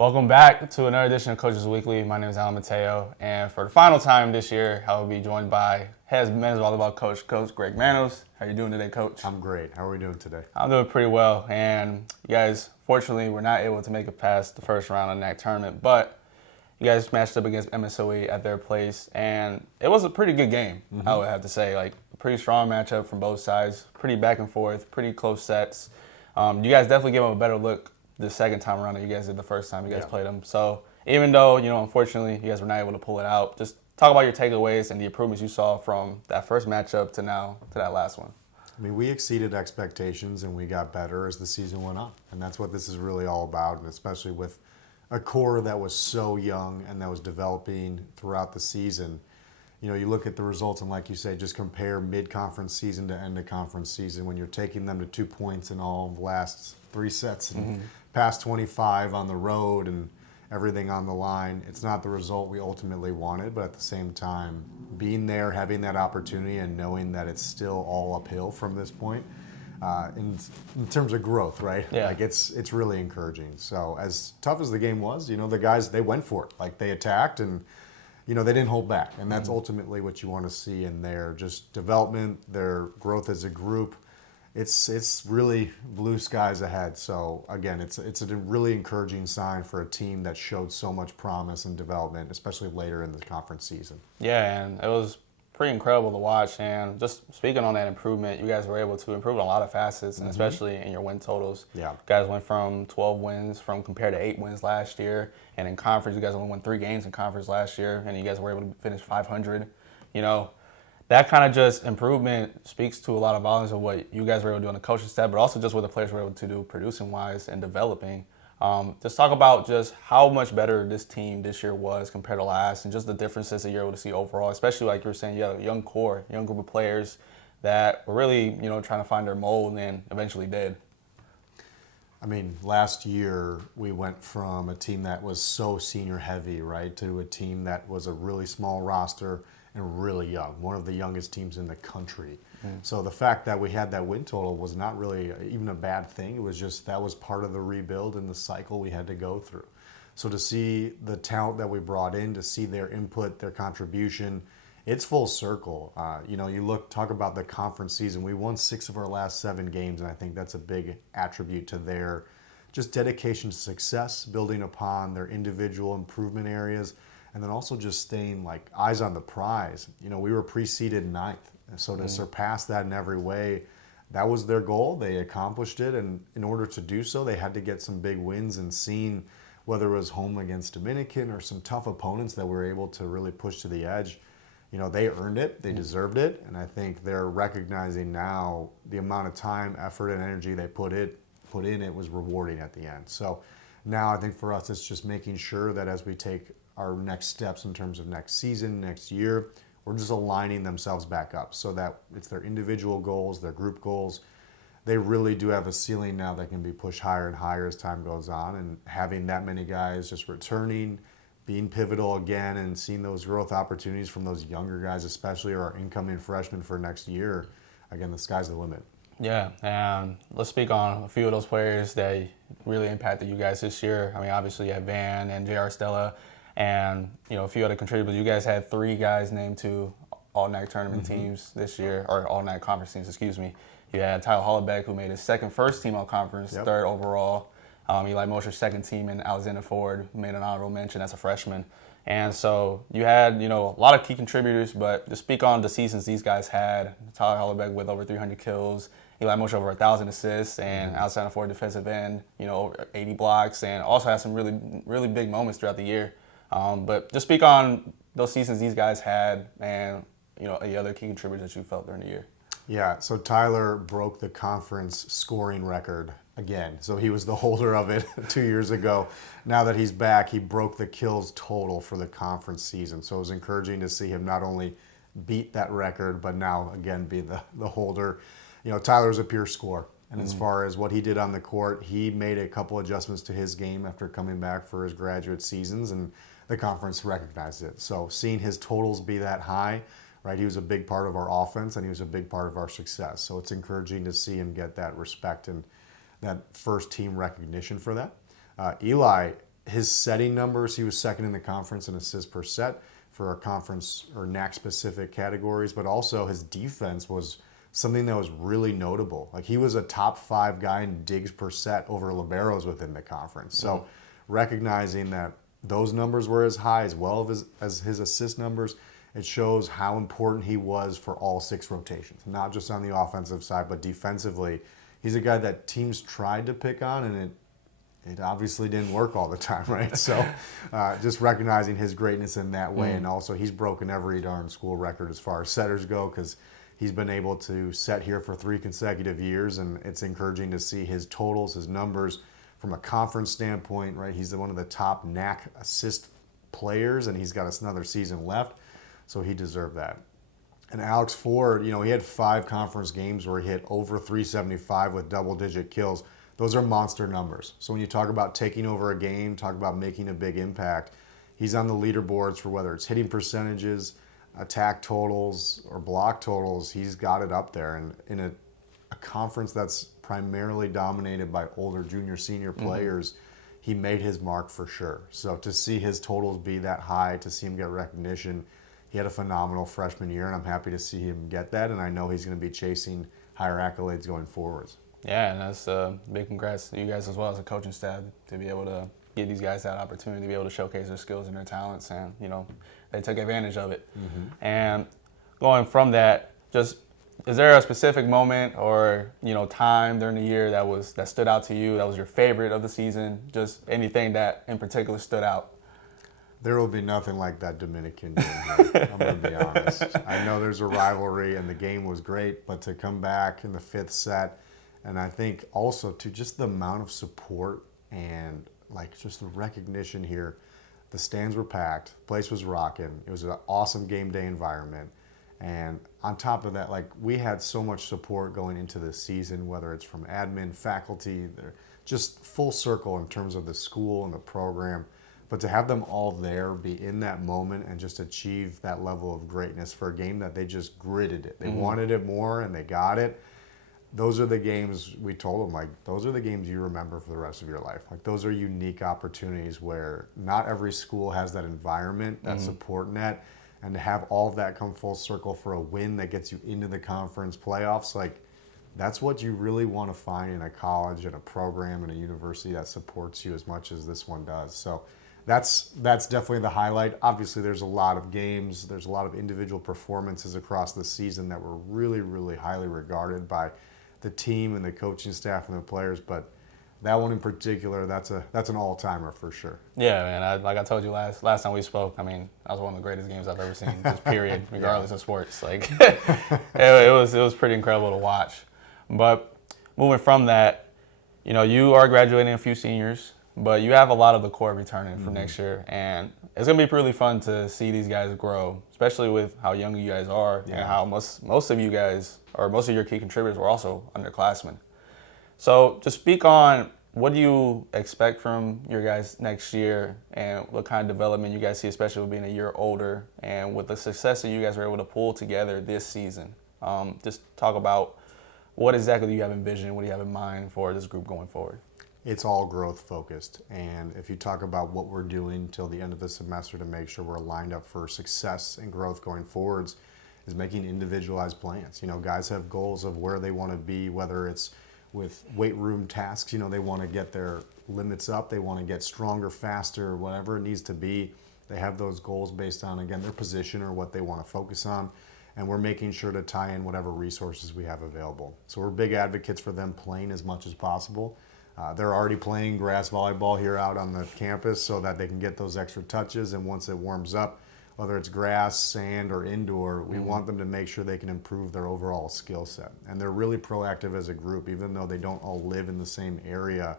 Welcome back to another edition of Coaches Weekly. My name is Alan Mateo, and for the final time this year, I will be joined by head men's volleyball coach, Coach Greg Manos. How are you doing today, Coach? I'm great. How are we doing today? I'm doing pretty well, and you guys, fortunately, were not able to make it past the first round of the NAC tournament, but you guys matched up against MSOE at their place, and it was a pretty good game, I would have to say. Like, a pretty strong matchup from both sides, pretty back and forth, pretty close sets. You guys definitely gave them a better look the second time around that you guys did the first time you guys played them. So even though, unfortunately, you guys were not able to pull it out, just talk about your takeaways and the improvements you saw from that first matchup to now to that last one. I mean, we exceeded expectations and we got better as the season went on. And that's what this is really all about, and especially with a core that was so young and that was developing throughout the season. You look at the results and, like you say, just compare mid-conference season to end-of-conference season when you're taking them to 2 points in all of the last 3 sets and past 25 on the road and everything on the line. It's not the result we ultimately wanted, but at the same time, being there, having that opportunity, and knowing that it's still all uphill from this point, in terms of growth, right? Yeah. Like it's really encouraging. So as tough as the game was, the guys, they went for it. Like, they attacked and they didn't hold back, and that's ultimately what you want to see in their just development, their growth as a group. It's really blue skies ahead. So again, it's a really encouraging sign for a team that showed so much promise and development, especially later in the conference season. Yeah, and it was pretty incredible to watch. And just speaking on that improvement, you guys were able to improve on a lot of facets, and especially in your win totals. Yeah. You guys went from 12 wins compared to 8 wins last year. And in conference, you guys only won 3 games in conference last year, and you guys were able to finish 500. That kind of just improvement speaks to a lot of volumes of what you guys were able to do on the coaching staff, but also just what the players were able to do producing-wise and developing. Just talk about just how much better this team this year was compared to last, and just the differences that you're able to see overall, especially like you were saying, you had a young core, young group of players that were really, trying to find their mold and eventually did. I mean, last year we went from a team that was so senior heavy, right, to a team that was a really small roster and really young, one of the youngest teams in the country. So the fact that we had that win total was not really even a bad thing. It was just that was part of the rebuild and the cycle we had to go through. So to see the talent that we brought in, to see their input, their contribution, it's full circle. Talk about the conference season. We won 6 of our last 7 games, and I think that's a big attribute to their just dedication to success, building upon their individual improvement areas, and then also just staying like eyes on the prize. We were preceded 9th, so to surpass that in every way, that was their goal. They accomplished it, and in order to do so, they had to get some big wins, and seeing whether it was home against Dominican or some tough opponents that were able to really push to the edge. They earned it, they deserved it, and I think they're recognizing now the amount of time, effort, and energy they put in it was rewarding at the end. So now I think for us, it's just making sure that as we take our next steps in terms of next season, next year, we're just aligning themselves back up so that it's their individual goals, their group goals. They really do have a ceiling now that can be pushed higher and higher as time goes on, and having that many guys just returning, being pivotal again, and seeing those growth opportunities from those younger guys, especially our incoming freshmen for next year, again, the sky's the limit. Yeah, and let's speak on a few of those players that really impacted you guys this year. I mean, obviously you had Van and J.R. Stella and, a few other contributors. You guys had 3 guys named to all-NAC tournament teams this year, or all-NAC conference teams, excuse me. You had Tyler Hollebeck, who made his first team all-conference, 3rd overall. Eli Mosher's 2nd team, and Alexander Ford made an honorable mention as a freshman. And so you had, a lot of key contributors, but to speak on the seasons these guys had, Tyler Hollebeck with over 300 kills, Eli Mosher over 1,000 assists, and Alexander Ford defensive end, over 80 blocks, and also had some really, really big moments throughout the year. But just speak on those seasons these guys had and, the other key contributors that you felt during the year. Yeah, so Tyler broke the conference scoring record again. So he was the holder of it 2 years ago. Now that he's back, he broke the kills total for the conference season. So it was encouraging to see him not only beat that record, but now, again, be the holder. Tyler's a pure scorer. And as far as what he did on the court, he made a couple adjustments to his game after coming back for his graduate seasons, and the conference recognized it. So seeing his totals be that high, right, he was a big part of our offense, and he was a big part of our success. So it's encouraging to see him get that respect and that first team recognition for that. Eli, his setting numbers, he was second in the conference in assists per set for our conference or NAC specific categories, but also his defense was something that was really notable. Like he was a top 5 guy in digs per set over liberos within the conference. So recognizing that those numbers were as high as well as his assist numbers, it shows how important he was for all 6 rotations, not just on the offensive side, but defensively. He's a guy that teams tried to pick on, and it obviously didn't work all the time, right? So just recognizing his greatness in that way, and also he's broken every darn school record as far as setters go, because he's been able to set here for 3 consecutive years, and it's encouraging to see his totals, his numbers from a conference standpoint, right? He's one of the top NAC assist players, and he's got another season left, so he deserved that. And Alex Ford, he had 5 conference games where he hit over 375 with double-digit kills. Those are monster numbers. So when you talk about taking over a game, talk about making a big impact, he's on the leaderboards for whether it's hitting percentages, attack totals, or block totals. He's got it up there. And in a conference that's primarily dominated by older junior, senior players, he made his mark for sure. So to see his totals be that high, to see him get recognition, he had a phenomenal freshman year, and I'm happy to see him get that. And I know he's going to be chasing higher accolades going forwards. Yeah, and that's big congrats to you guys as well as a coaching staff to be able to give these guys that opportunity to be able to showcase their skills and their talents, and they took advantage of it. And going from that, just is there a specific moment or time during the year that stood out to you, that was your favorite of the season? Just anything that in particular stood out? There will be nothing like that Dominican game here. I'm going to be honest. I know there's a rivalry and the game was great, but to come back in the 5th set, and I think also to just the amount of support and just the recognition here, the stands were packed, the place was rocking. It was an awesome game day environment. And on top of that, we had so much support going into this season, whether it's from admin, faculty, just full circle in terms of the school and the program. But to have them all there, be in that moment, and just achieve that level of greatness for a game that they just gritted it. They wanted it more, and they got it. Those are the games we told them, those are the games you remember for the rest of your life. Those are unique opportunities where not every school has that environment, that support net, and to have all of that come full circle for a win that gets you into the conference playoffs, that's what you really want to find in a college and a program and a university that supports you as much as this one does. So that's definitely the highlight. Obviously, there's a lot of games, there's a lot of individual performances across the season that were really, really highly regarded by the team and the coaching staff and the players, but that one in particular, that's an all-timer for sure. Yeah, man. Like I told you last time we spoke, that was one of the greatest games I've ever seen, just period, regardless of sports. It was pretty incredible to watch. But moving from that, you are graduating a few seniors, but you have a lot of the core returning for next year, and it's gonna be really fun to see these guys grow, especially with how young you guys are and how most of you guys, or most of your key contributors, were also underclassmen. So just speak on, what do you expect from your guys next year, and what kind of development you guys see, especially with being a year older, and with the success that you guys were able to pull together this season. Just talk about what exactly do you have envisioned, what do you have in mind for this group going forward? It's all growth focused, and if you talk about what we're doing till the end of the semester to make sure we're lined up for success and growth going forwards, is making individualized plans. Guys have goals of where they want to be, whether it's with weight room tasks, they want to get their limits up, they want to get stronger, faster, whatever it needs to be. They have those goals based on, again, their position or what they want to focus on, and we're making sure to tie in whatever resources we have available. So we're big advocates for them playing as much as possible. They're already playing grass volleyball here out on the campus so that they can get those extra touches, and once it warms up, whether it's grass, sand, or indoor, we want them to make sure they can improve their overall skill set. And they're really proactive as a group, even though they don't all live in the same area.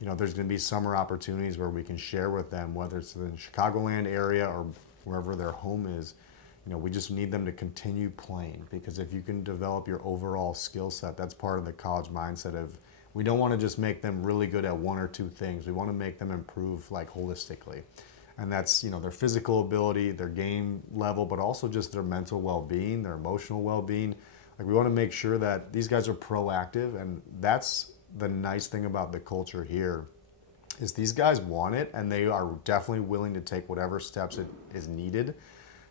There's going to be summer opportunities where we can share with them, whether it's in the Chicagoland area or wherever their home is. We just need them to continue playing, because if you can develop your overall skill set, that's part of the college mindset of, we don't want to just make them really good at one or two things. We want to make them improve holistically. And that's, their physical ability, their game level, but also just their mental well-being, their emotional well-being. We want to make sure that these guys are proactive, and that's the nice thing about the culture here, is these guys want it, and they are definitely willing to take whatever steps it is needed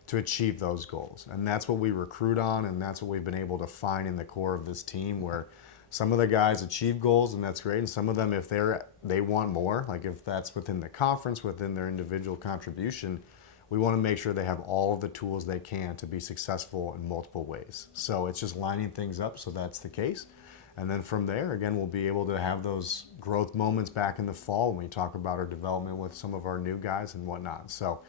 to achieve those goals. And that's what we recruit on, and that's what we've been able to find in the core of this team, where some of the guys achieve goals, and that's great. And some of them, if they want more, like if that's within the conference, within their individual contribution, we want to make sure they have all of the tools they can to be successful in multiple ways. So it's just lining things up so that's the case. And then from there, again, we'll be able to have those growth moments back in the fall when we talk about our development with some of our new guys and whatnot. So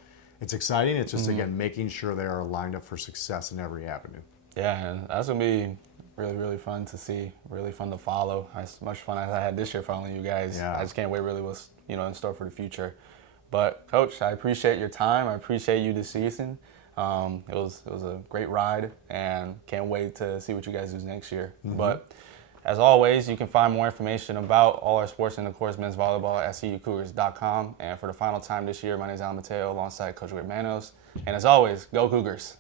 it's exciting. It's just, again, making sure they are lined up for success in every avenue. Yeah, and that's going to be really, really fun to see, really fun to follow. As much fun as I had this year following you guys. Yeah. I just can't wait really what's, in store for the future. But, Coach, I appreciate your time. I appreciate you this season. It was a great ride, and can't wait to see what you guys do next year. But as always, you can find more information about all our sports and, of course, men's volleyball at CUCougars.com. And for the final time this year, my name is Al Mateo alongside Coach Rick Manos. And as always, go Cougars.